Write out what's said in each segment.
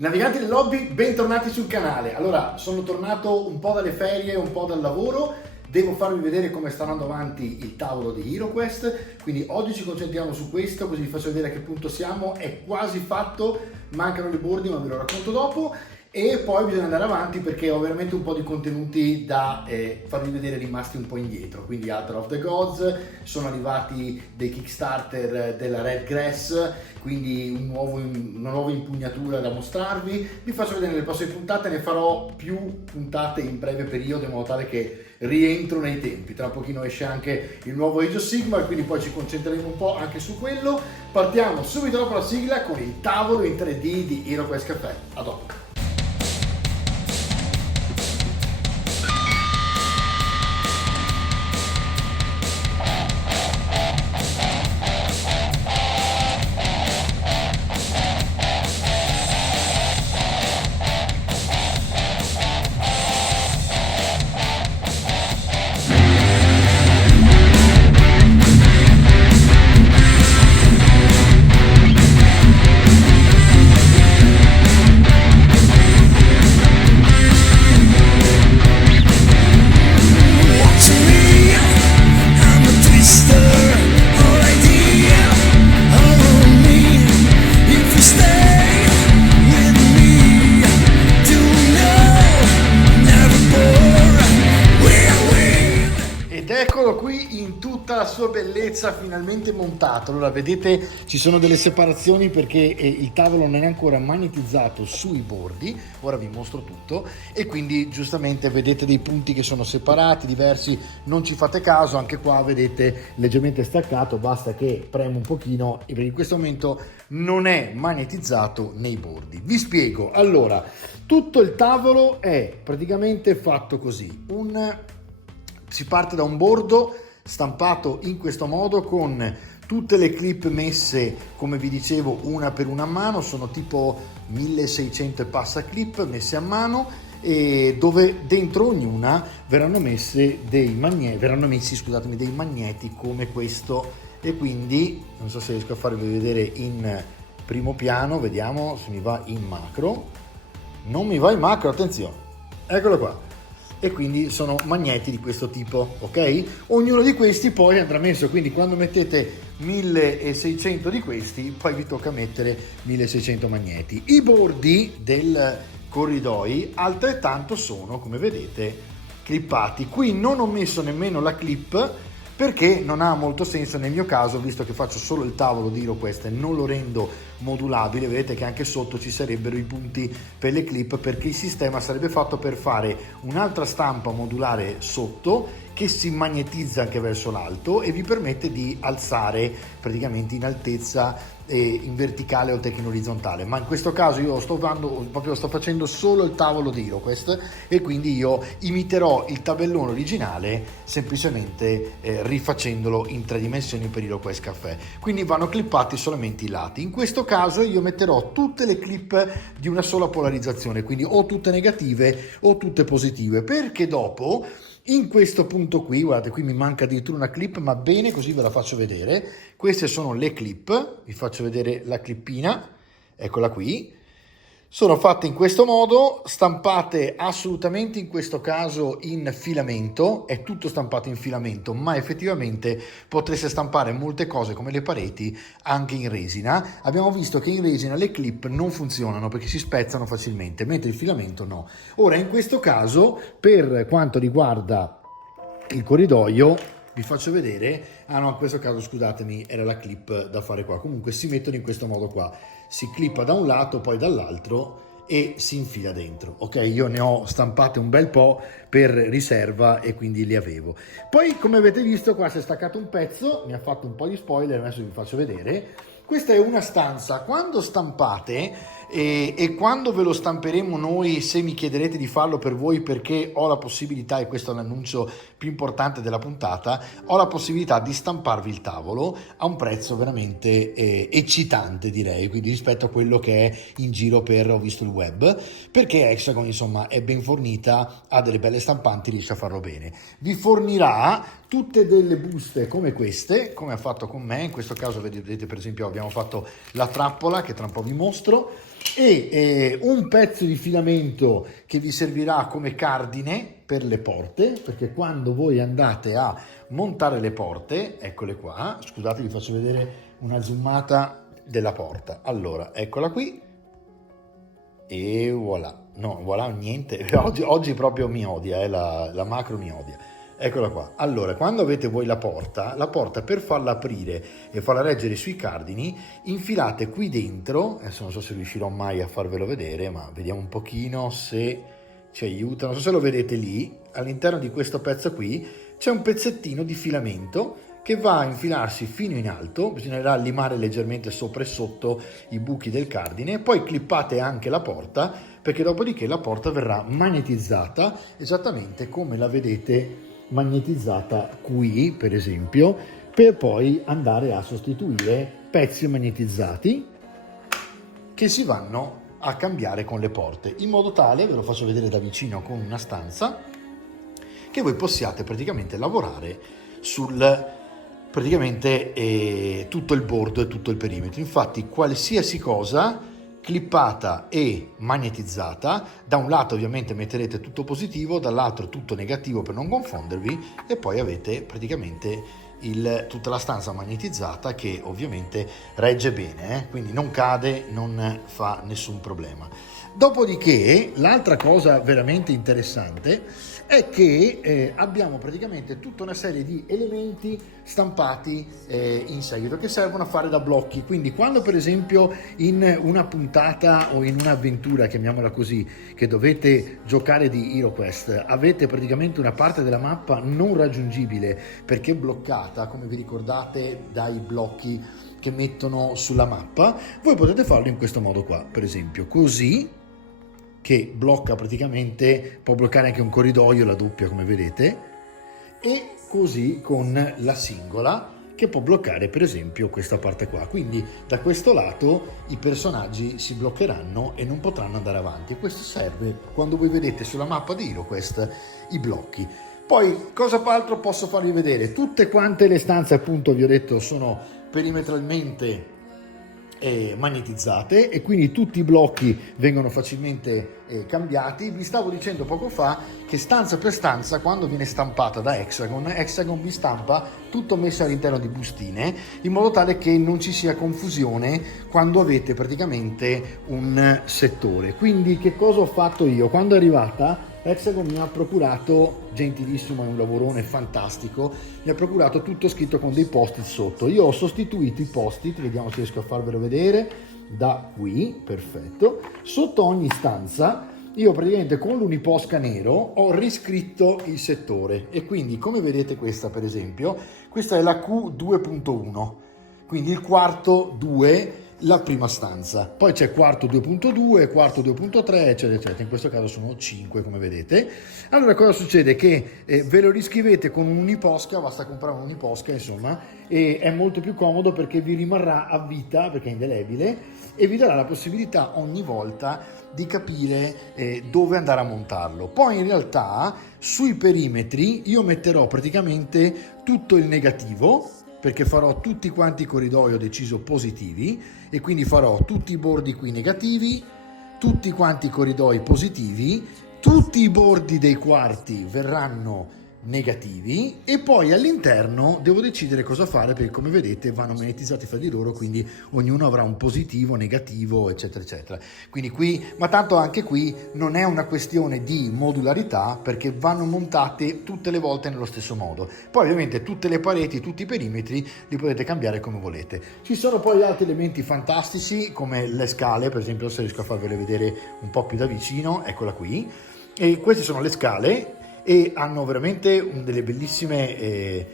Naviganti del Lobby, bentornati sul canale. Allora, sono tornato un po' dalle ferie, un po' dal lavoro, devo farvi vedere come sta andando avanti il tavolo di HeroQuest, quindi oggi ci concentriamo su questo, così vi faccio vedere a che punto siamo, è quasi fatto, mancano le board, ma ve lo racconto dopo. E poi bisogna andare avanti perché ho veramente un po' di contenuti da farvi vedere rimasti un po' indietro. Quindi Altar of the Gods, sono arrivati dei Kickstarter della Red Grass, quindi una nuova impugnatura da mostrarvi. Vi faccio vedere nelle prossime puntate, ne farò più puntate in breve periodo in modo tale che rientro nei tempi. Tra pochino esce anche il nuovo Age of Sigmar, quindi poi ci concentreremo un po' anche su quello. Partiamo subito dopo la sigla con il tavolo in 3D di HeroQuest Café. A dopo. Eccolo qui in tutta la sua bellezza, finalmente montato. Allora vedete ci sono delle separazioni perché il tavolo non è ancora magnetizzato sui bordi, ora vi mostro tutto, e quindi giustamente vedete dei punti che sono separati, diversi, non ci fate caso, anche qua vedete leggermente staccato, basta che premo un pochino perché in questo momento non è magnetizzato nei bordi. Vi spiego, allora tutto il tavolo è praticamente fatto così, si parte da un bordo stampato in questo modo con tutte le clip messe, come vi dicevo, una per una a mano, sono tipo 1600 e passa clip messe a mano, e dove dentro ognuna verranno messi dei magneti come questo, e quindi non so se riesco a farvi vedere in primo piano, vediamo se mi va in macro. Non mi va in macro, attenzione, eccolo qua. E quindi sono magneti di questo tipo, ok? Ognuno di questi poi andrà messo, quindi quando mettete 1600 di questi poi vi tocca mettere 1600 magneti. I bordi del corridoi altrettanto sono, come vedete, clippati. Qui non ho messo nemmeno la clip perché non ha molto senso nel mio caso, visto che faccio solo il tavolo di HeroQuest e non lo rendo modulabile. Vedete che anche sotto ci sarebbero i punti per le clip, perché il sistema sarebbe fatto per fare un'altra stampa modulare sotto che si magnetizza anche verso l'alto e vi permette di alzare praticamente in altezza, in verticale oltre che in orizzontale. Ma in questo caso io sto facendo solo il tavolo di HeroQuest e quindi io imiterò il tabellone originale semplicemente rifacendolo in 3 dimensioni per HeroQuest Café. Quindi vanno clippati solamente i lati. In questo caso io metterò tutte le clip di una sola polarizzazione, quindi o tutte negative o tutte positive, perché dopo in questo punto qui, guardate, qui mi manca addirittura una clip, ma bene, così ve la faccio vedere. Queste sono le clip, vi faccio vedere la clippina, eccola qui. Sono fatte in questo modo, stampate assolutamente in questo caso in filamento, è tutto stampato in filamento, ma effettivamente potreste stampare molte cose come le pareti anche in resina. Abbiamo visto che in resina le clip non funzionano perché si spezzano facilmente, mentre il filamento no. Ora in questo caso, per quanto riguarda il corridoio, vi faccio vedere, no, in questo caso scusatemi, era la clip da fare qua, comunque si mettono in questo modo qua, si clippa da un lato poi dall'altro e si infila dentro, ok? Io ne ho stampate un bel po' per riserva e quindi li avevo. Poi come avete visto qua si è staccato un pezzo, mi ha fatto un po' di spoiler, adesso vi faccio vedere. Questa è una stanza, quando stampate e quando ve lo stamperemo noi, se mi chiederete di farlo per voi, perché ho la possibilità, e questo è l'annuncio più importante della puntata, ho la possibilità di stamparvi il tavolo a un prezzo veramente eccitante, direi, quindi rispetto a quello che è in giro per, ho visto il web, perché Hexagon insomma è ben fornita, ha delle belle stampanti, riesce a farlo bene. Vi fornirà tutte delle buste come queste, come ha fatto con me. In questo caso vedete per esempio abbiamo fatto la trappola che tra un po' vi mostro, e un pezzo di filamento che vi servirà come cardine per le porte, perché quando voi andate a montare le porte, eccole qua, scusate vi faccio vedere una zoomata della porta, allora eccola qui e voilà, no voilà niente, oggi proprio mi odia, la macro mi odia. Eccola qua. Allora, quando avete voi la porta per farla aprire e farla reggere sui cardini, infilate qui dentro, adesso non so se riuscirò mai a farvelo vedere, ma vediamo un pochino se ci aiuta, non so se lo vedete lì, all'interno di questo pezzo qui c'è un pezzettino di filamento che va a infilarsi fino in alto, bisognerà limare leggermente sopra e sotto i buchi del cardine, poi clippate anche la porta, perché dopodiché la porta verrà magnetizzata esattamente come la vedete magnetizzata qui per esempio, per poi andare a sostituire pezzi magnetizzati che si vanno a cambiare con le porte, in modo tale, ve lo faccio vedere da vicino con una stanza, che voi possiate praticamente lavorare sul tutto il bordo e tutto il perimetro. Infatti qualsiasi cosa clippata e magnetizzata, da un lato ovviamente metterete tutto positivo, dall'altro tutto negativo per non confondervi, e poi avete praticamente tutta la stanza magnetizzata che ovviamente regge bene, quindi non cade, non fa nessun problema. Dopodiché l'altra cosa veramente interessante è che abbiamo praticamente tutta una serie di elementi stampati in seguito che servono a fare da blocchi, quindi quando per esempio in una puntata o in un'avventura, chiamiamola così, che dovete giocare di HeroQuest, avete praticamente una parte della mappa non raggiungibile perché bloccata, come vi ricordate dai blocchi che mettono sulla mappa, voi potete farlo in questo modo qua, per esempio così, che blocca praticamente, può bloccare anche un corridoio, la doppia come vedete, e così con la singola che può bloccare per esempio questa parte qua, quindi da questo lato i personaggi si bloccheranno e non potranno andare avanti. Questo serve quando voi vedete sulla mappa di HeroQuest i blocchi. Poi cosa altro posso farvi vedere? Tutte quante le stanze, appunto vi ho detto, sono perimetralmente magnetizzate e quindi tutti i blocchi vengono facilmente cambiati. Vi stavo dicendo poco fa che stanza per stanza, quando viene stampata da Hexagon vi stampa tutto messo all'interno di bustine, in modo tale che non ci sia confusione quando avete praticamente un settore. Quindi che cosa ho fatto io? Quando è arrivata Hexagon mi ha procurato, gentilissimo, è un lavorone fantastico, mi ha procurato tutto scritto con dei post-it sotto. Io ho sostituito i post-it, vediamo se riesco a farvelo vedere, da qui, perfetto. Sotto ogni stanza io praticamente con l'uniposca nero ho riscritto il settore e quindi come vedete questa per esempio, questa è la Q2.1, quindi il quarto 2, la prima stanza, poi c'è quarto 2.2, quarto 2.3 eccetera eccetera, in questo caso sono 5 come vedete. Allora cosa succede? Che ve lo riscrivete con un'uniposca, basta comprare un'uniposca insomma, e è molto più comodo perché vi rimarrà a vita perché è indelebile e vi darà la possibilità ogni volta di capire dove andare a montarlo. Poi in realtà sui perimetri io metterò praticamente tutto il negativo, perché farò tutti quanti i corridoi, ho deciso positivi, e quindi farò tutti i bordi qui negativi, tutti quanti i corridoi positivi, tutti i bordi dei quarti verranno negativi e poi all'interno devo decidere cosa fare perché come vedete vanno magnetizzati fra di loro, quindi ognuno avrà un positivo, negativo eccetera eccetera. Quindi qui, ma tanto anche qui non è una questione di modularità perché vanno montate tutte le volte nello stesso modo. Poi ovviamente tutte le pareti, tutti i perimetri li potete cambiare come volete. Ci sono poi altri elementi fantastici come le scale, per esempio se riesco a farvele vedere un po' più da vicino, eccola qui, e queste sono le scale e hanno veramente delle bellissime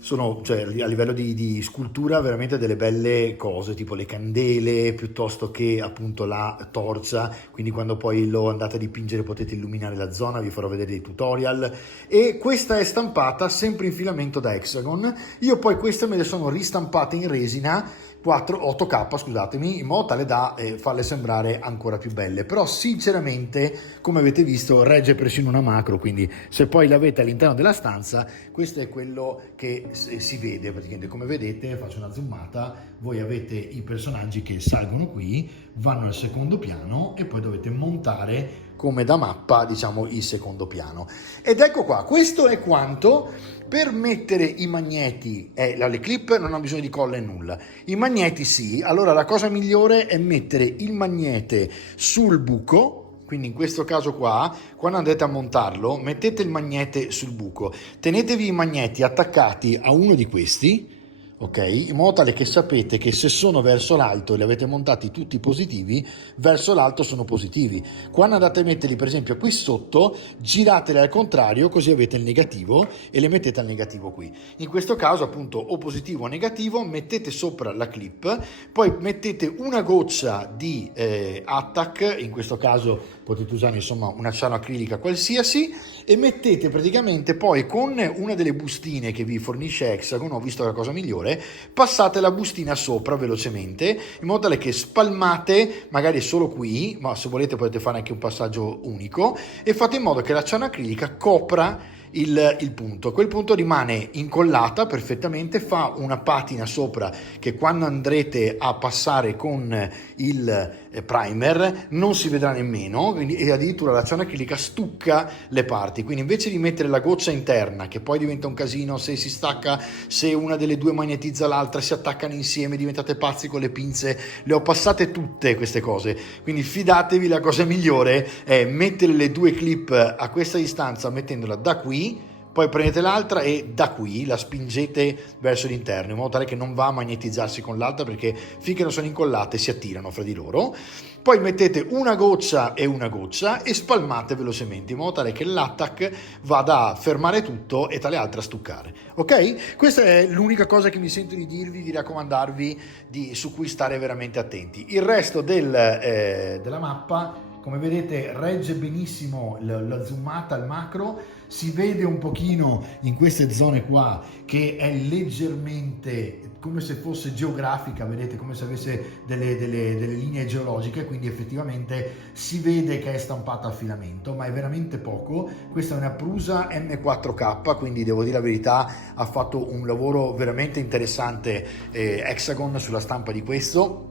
cioè a livello di scultura veramente delle belle cose, tipo le candele piuttosto che appunto la torcia, quindi quando poi lo andate a dipingere potete illuminare la zona, vi farò vedere dei tutorial. E questa è stampata sempre in filamento da Hexagon. Io poi queste me le sono ristampate in resina 8K, scusatemi, in modo tale da farle sembrare ancora più belle. Però sinceramente, come avete visto, regge persino una macro, quindi se poi l'avete all'interno della stanza, questo è quello che si vede praticamente. Come vedete, faccio una zoomata, voi avete i personaggi che salgono qui, vanno al secondo piano e poi dovete montare come da mappa, diciamo, il secondo piano. Ed ecco qua, questo è quanto. Per mettere i magneti, le clip non hanno bisogno di colla e nulla, i magneti sì. Allora la cosa migliore è mettere il magnete sul buco, quindi in questo caso qua, quando andrete a montarlo, mettete il magnete sul buco, tenetevi i magneti attaccati a uno di questi, ok? In modo tale che sapete che se sono verso l'alto e li avete montati tutti positivi, verso l'alto sono positivi. Quando andate a metterli per esempio qui sotto, girateli al contrario, così avete il negativo e le mettete al negativo qui. In questo caso appunto o positivo o negativo, mettete sopra la clip, poi mettete una goccia di attack, in questo caso potete usare insomma una ciano acrilica qualsiasi, e mettete praticamente poi con una delle bustine che vi fornisce Hexagon, ho visto la cosa migliore, passate la bustina sopra velocemente in modo tale che spalmate magari solo qui, ma se volete potete fare anche un passaggio unico, e fate in modo che la ciano acrilica copra il punto. Quel punto rimane incollata perfettamente, fa una patina sopra che quando andrete a passare con il primer non si vedrà nemmeno, e addirittura la ciano acrilica stucca le parti. Quindi invece di mettere la goccia interna, che poi diventa un casino se si stacca, se una delle due magnetizza l'altra, si attaccano insieme, diventate pazzi con le pinze, le ho passate tutte queste cose, quindi fidatevi, la cosa migliore è mettere le due clip a questa distanza mettendola da qui, poi prendete l'altra e da qui la spingete verso l'interno in modo tale che non va a magnetizzarsi con l'altra, perché finché non sono incollate si attirano fra di loro. Poi mettete una goccia e spalmate velocemente in modo tale che l'attack vada a fermare tutto e tale altra a stuccare. Ok? Questa è l'unica cosa che mi sento di dirvi, di raccomandarvi, su cui stare veramente attenti. Il resto della mappa, come vedete, regge benissimo la zoomata al macro. Si vede un pochino in queste zone qua che è leggermente come se fosse geografica, vedete, come se avesse delle linee geologiche, quindi effettivamente si vede che è stampata a filamento, ma è veramente poco. Questa è una Prusa M4K, quindi devo dire la verità, ha fatto un lavoro veramente interessante Hexagon sulla stampa di questo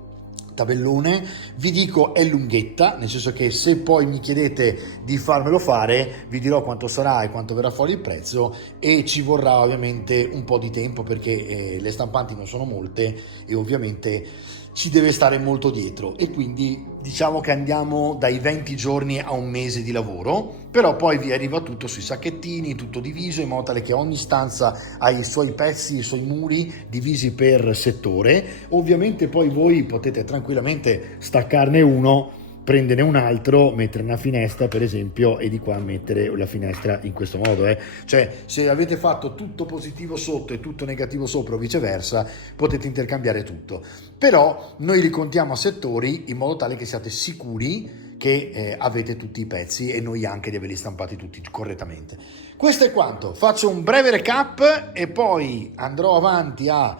tabellone. Vi dico è lunghetta, nel senso che se poi mi chiedete di farmelo fare vi dirò quanto sarà e quanto verrà fuori il prezzo, e ci vorrà ovviamente un po' di tempo perché le stampanti non sono molte e ovviamente ci deve stare molto dietro, e quindi diciamo che andiamo dai 20 giorni a un mese di lavoro, però poi vi arriva tutto sui sacchettini, tutto diviso in modo tale che ogni stanza ha i suoi pezzi, i suoi muri divisi per settore. Ovviamente poi voi potete tranquillamente staccarne uno, prenderne un altro, mettere una finestra per esempio e di qua mettere la finestra in questo modo, cioè se avete fatto tutto positivo sotto e tutto negativo sopra o viceversa potete intercambiare tutto, però noi li contiamo a settori in modo tale che siate sicuri che avete tutti i pezzi e noi anche di averli stampati tutti correttamente. Questo è quanto, faccio un breve recap e poi andrò avanti a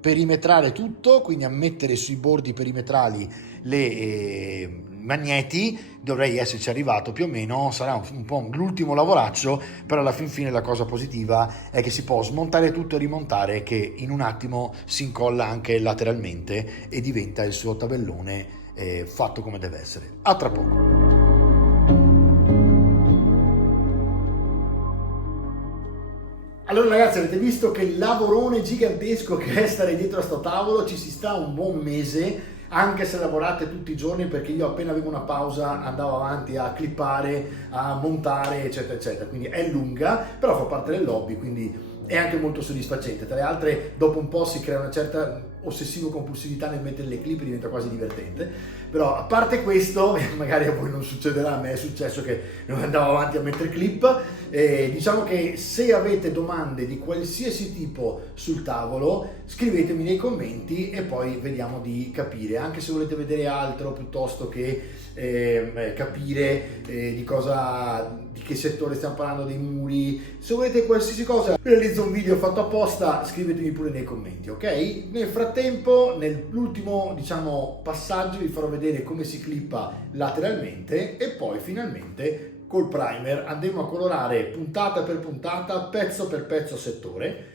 perimetrare tutto, quindi a mettere sui bordi perimetrali le magneti. Dovrei esserci arrivato più o meno, sarà un po' l'ultimo lavoraccio, però alla fin fine la cosa positiva è che si può smontare tutto e rimontare, che in un attimo si incolla anche lateralmente e diventa il suo tabellone fatto come deve essere. A tra poco. Allora ragazzi, avete visto che lavorone gigantesco che è stare dietro a sto tavolo, ci si sta un buon mese, anche se lavorate tutti i giorni, perché io appena avevo una pausa andavo avanti a clippare, a montare eccetera eccetera, quindi è lunga, però fa parte del hobby, quindi è anche molto soddisfacente. Tra le altre, dopo un po' si crea una certa ossessivo compulsività nel mettere le clip, diventa quasi divertente. Però a parte questo, magari a voi non succederà, a me è successo che non andavo avanti a mettere clip, diciamo che se avete domande di qualsiasi tipo sul tavolo scrivetemi nei commenti e poi vediamo di capire, anche se volete vedere altro piuttosto che capire di che settore stiamo parlando, dei muri, se volete qualsiasi cosa realizzo un video fatto apposta, scrivetemi pure nei commenti, ok? Nel frattempo frattempo, nell'ultimo diciamo passaggio vi farò vedere come si clippa lateralmente e poi finalmente col primer andremo a colorare puntata per puntata, pezzo per pezzo a settore,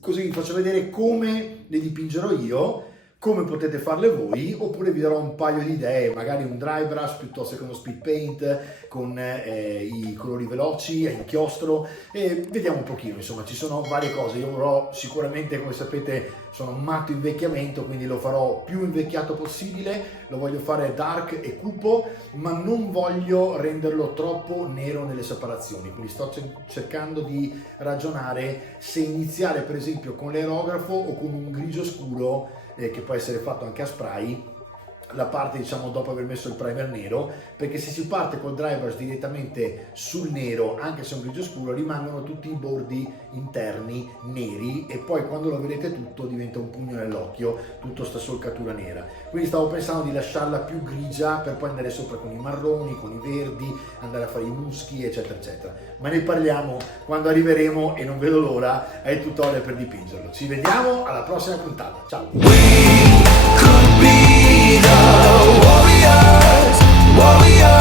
così vi faccio vedere come le dipingerò io, come potete farle voi, oppure vi darò un paio di idee, magari un dry brush piuttosto che uno speed paint con i colori veloci a inchiostro, e vediamo un pochino, insomma ci sono varie cose. Io vorrò sicuramente, come sapete, sono un matto invecchiamento, quindi lo farò più invecchiato possibile, lo voglio fare dark e cupo, ma non voglio renderlo troppo nero nelle separazioni, quindi sto cercando di ragionare se iniziare per esempio con l'aerografo o con un grigio scuro, che può essere fatto anche a spray, la parte diciamo dopo aver messo il primer nero, perché se si parte col dry brush direttamente sul nero, anche se è un grigio scuro, rimangono tutti i bordi interni neri e poi quando lo vedete tutto diventa un pugno nell'occhio, tutta sta solcatura nera. Quindi stavo pensando di lasciarla più grigia per poi andare sopra con i marroni, con i verdi, andare a fare i muschi eccetera eccetera, ma ne parliamo quando arriveremo e non vedo l'ora ai tutorial per dipingerlo. Ci vediamo alla prossima puntata, ciao! Warriors.